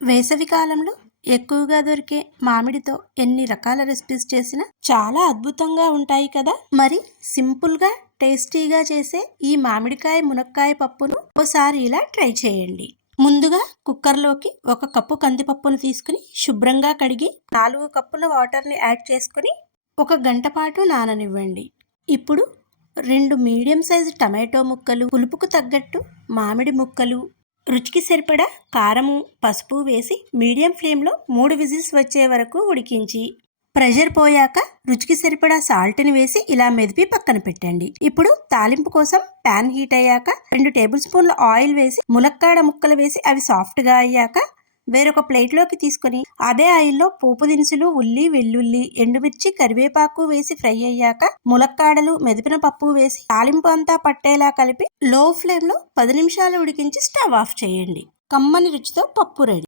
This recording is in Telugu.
వేసవి కాలంలో ఎక్కువగా దొరికే మామిడితో ఎన్ని రకాల రెసిపీస్ చేసినా చాలా అద్భుతంగా ఉంటాయి కదా. మరి సింపుల్గా టేస్టీగా చేసే ఈ మామిడికాయ మునక్కాయ పప్పును ఓసారి ఇలా ట్రై చేయండి. ముందుగా కుక్కర్లోకి 1 కప్పు కందిపప్పును తీసుకుని శుభ్రంగా కడిగి 4 కప్పుల వాటర్ని యాడ్ చేసుకుని 1 గంట పాటు నాననివ్వండి. ఇప్పుడు 2 మీడియం సైజు టమాటో ముక్కలు, పులుపుకు తగ్గట్టు మామిడి ముక్కలు, రుచికి సరిపడా కారము, పసుపు వేసి మీడియం ఫ్లేమ్లో 3 విజిల్స్ వచ్చే వరకు ఉడికించి ప్రెషర్ పోయాక రుచికి సరిపడా సాల్ట్ని వేసి ఇలా మెదిపి పక్కన పెట్టండి. ఇప్పుడు తాలింపు కోసం ప్యాన్ హీట్ అయ్యాక 2 టేబుల్ స్పూన్ల ఆయిల్ వేసి ములక్కాడ ముక్కలు వేసి అవి సాఫ్ట్గా అయ్యాక వేరొక ప్లేట్లోకి తీసుకొని అదే ఆయిల్లో పోపు దినుసులు, ఉల్లి, వెల్లుల్లి, ఎండుమిర్చి, కరివేపాకు వేసి ఫ్రై అయ్యాక ములక్కాడలు, మెదిపిన పప్పు వేసి తాలింపు అంతా పట్టేలా కలిపి లో ఫ్లేమ్లో 10 నిమిషాలు ఉడికించి స్టవ్ ఆఫ్ చేయండి. కమ్మని రుచితో పప్పు రెడీ.